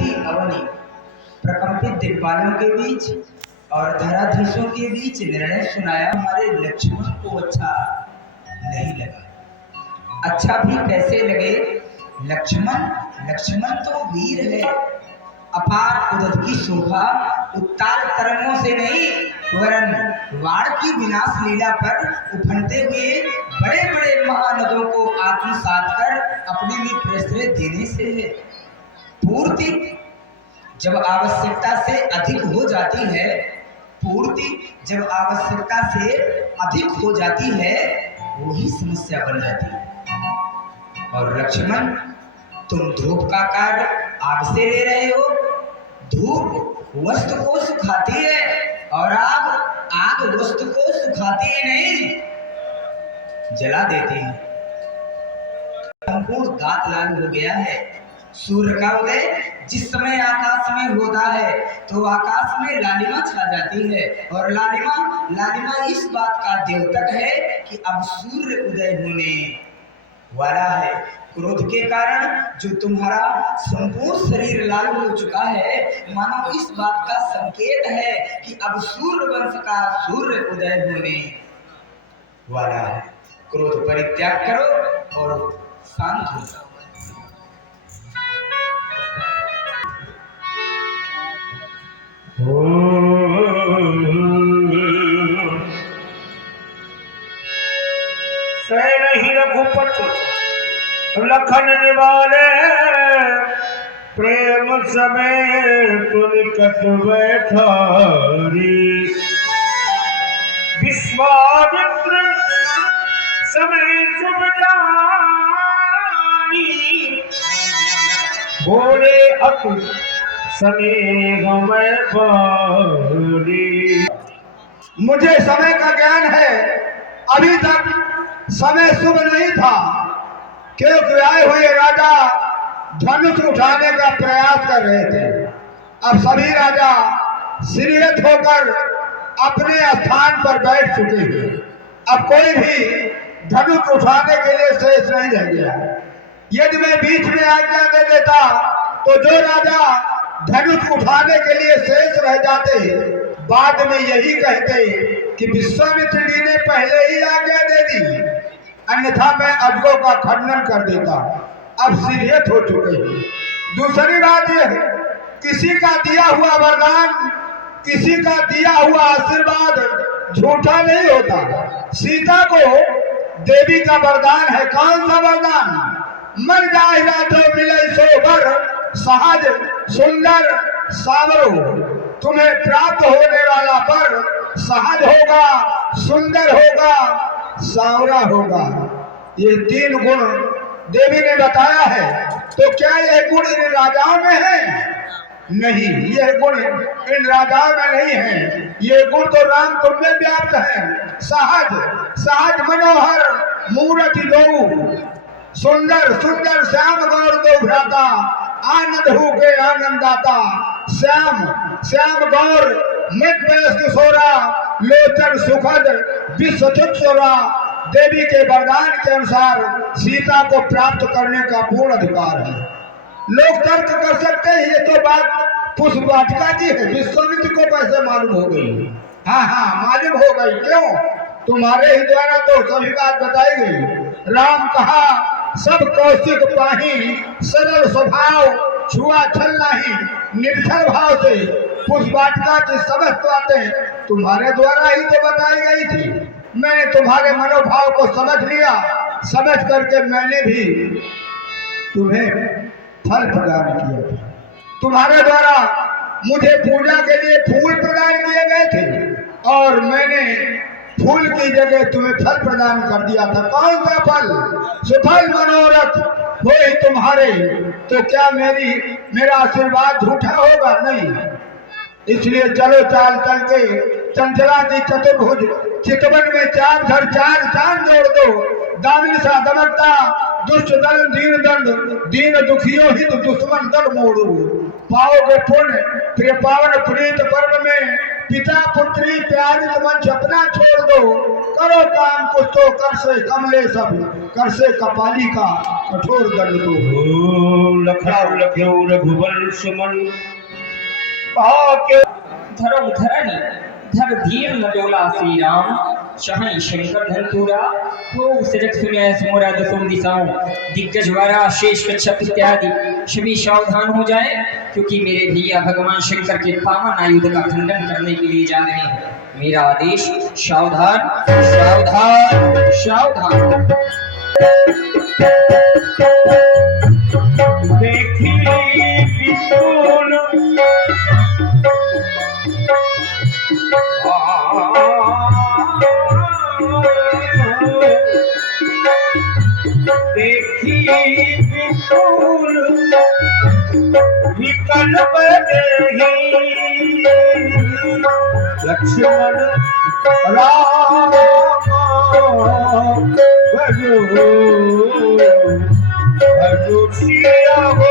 थी अवनी। प्रकंपित दिक्पालों के बीच और धराधीशों के बीच निर्णय सुनाया। हमारे लक्ष्मण को अच्छा नहीं लगा। अच्छा भी कैसे लगे? लक्ष्मण लक्ष्मण तो वीर है, अपार उदत की शोभा उत्ताल तरंगों से नहीं वरन वाण की विनाश लीला पर उफनते हुए बड़े बड़े महानदों को आत्मसात कर अपने में प्रश्रय देने से है। पूर्ति जब आवश्यकता से अधिक हो जाती है, पूर्ति जब आवश्यकता से अधिक हो जाती है वही समस्या बन जाती है। और लक्ष्मण, तुम धूप का कार्य आग से ले रहे हो। धूप वस्तु को सुखाती है और आग वस्तु को सुखाती ही नहीं, जला देती है। संपूर्ण गात लाल हो गया है। सूर्य का उदय जिस समय आकाश में होता है तो आकाश में लालिमा छा जाती है, और लालिमा इस बात का द्योतक है कि अब सूर्य उदय होने वाला है। क्रोध के कारण जो तुम्हारा संपूर्ण शरीर लाल हो चुका है, मानो इस बात का संकेत है कि अब सूर्य वंश का सूर्य उदय होने वाला है। क्रोध परित्याग करो और शांत हो जाओ। नहीं रघुपति लखन निवाले, प्रेम समेत निकट बैठारी। विश्वामित्र समय शुभ जानी, बोले अतु स्नेह में पारी। मुझे समय का ज्ञान है, अभी तक समय शुभ नहीं था, क्योंकि आए हुए राजा धनुष उठाने का प्रयास कर रहे थे। अब सभी राजा श्रीयत होकर अपने स्थान पर बैठ चुके हैं। अब कोई भी धनुष उठाने के लिए शेष नहीं रह गया। यदि मैं बीच में आज्ञा दे देता तो जो राजा धनुष उठाने के लिए शेष रह जाते बाद में यही कहते कि विश्वामित्र जी ने पहले ही आज्ञा दे दी, अन्यथा मैं अजगों का खंडन कर देता। अब सीरियत हो चुके हैं। दूसरी बात यह है, किसी का दिया हुआ वरदान, किसी का दिया हुआ आशीर्वाद झूठा नहीं होता। सीता को देवी का वरदान है। कौन सा वरदान? मन जाहि रातो मिले सोबर, सहज सुंदर सावरो। तुम्हें प्राप्त होने वाला पर सहज होगा, सुंदर होगा, सावरा होगा। ये तीन गुण देवी ने बताया है। तो क्या यह गुण इन राजाओं में है? नहीं, यह गुण इन राजाओं में नहीं है। ये गुण तो राम तुम में व्याप्त है। सहज मनोहर मूर्ति दो, सुंदर सुंदर श्याम गौर दो भ्राता, आनंद हो के आनंदाता। श्याम गौर मृत किशोरा, लोचन सुखद विश्व सोरा। देवी के वरदान के अनुसार सीता को प्राप्त करने का पूर्ण अधिकार है। लोग तर्क कर सकते हैं ये तो बात पुष्प वाटिका की है, विश्वामित्र को कैसे मालूम हो गई? हाँ मालूम हो गई। क्यों? तुम्हारे ही द्वारा तो सभी बात बताई गई। राम कहा सब कौशिक पाही, सरल स्वभाव छुआ छल नहीं। निर्छल भाव से पुष्प वाटिका की समस्त बातें तुम्हारे द्वारा ही तो बताई गई थी। मैंने तुम्हारे मनोभाव को समझ लिया, समझ करके मैंने भी तुम्हें फल प्रदान किया था। तुम्हारे द्वारा मुझे पूजा के लिए फूल प्रदान किए गए थे और मैंने फूल की जगह तुम्हें फल प्रदान कर दिया था। कौन सा फल? सुफल मनोरथ हो ही तुम्हारे। तो क्या मेरा आशीर्वाद झूठा होगा? नहीं। इसलिए चलो चाल चल के चंचला की चतुर्भुज चितवन में चार धर चार चांद जोड़ दो। दामिनी सा दमकता दुष्ट दल दीन दंड, दीन दुखियों हित दुश्मन दल मोड़ू। पाओगे पुण्य प्रिय पावन पुनीत पर्व में पिता पुत्री प्यार मन सपना छोड़ दो, करो काम कुछ तो कर से कमले सब, कर से कपाली का कठोर दंड दो। लखनऊ लख्यो रघुवंश मन आके धर्म धरणी धर धीर न डोला श्री राम, चाहे शंकर धनतूरा हो सजग सुनिया सुमरा दसों दिशाओं, दिग्गज वारा शेष कच्छप इत्यादि सभी सावधान हो जाए, क्योंकि मेरे भैया भगवान शंकर के पावन आयुध का खंडन करने के लिए जा रहे हैं। मेरा आदेश सावधान सावधान सावधान। देखी बिपुल देखी बिपुल विकल बदही लक्ष्मण राम भजो भजो सिया हो।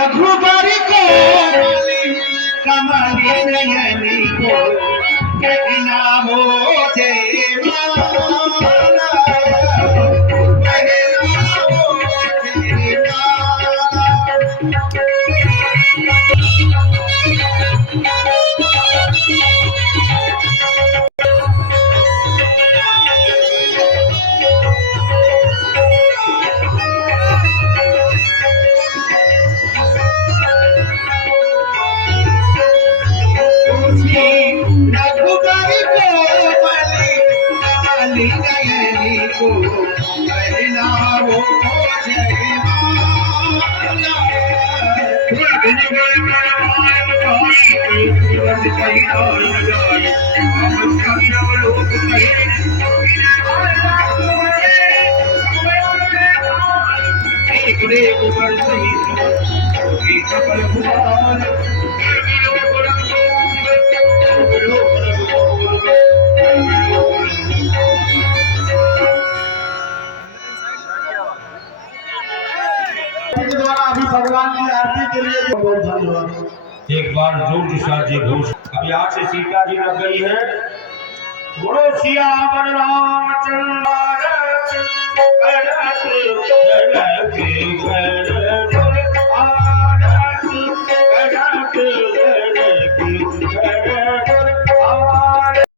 रघुबर को कमली नयनी को कहना मुझे माना, कहना मुझे रघुबर को कमली नयनी को कहना मुझे माना। द्वारा अभी भगवान की आरती के लिए बहुत धन्यवाद। एक बार जोर साजे घोष। अब यहाँ से सीता जी लग गई है। बोलो सियावर रामचंद्र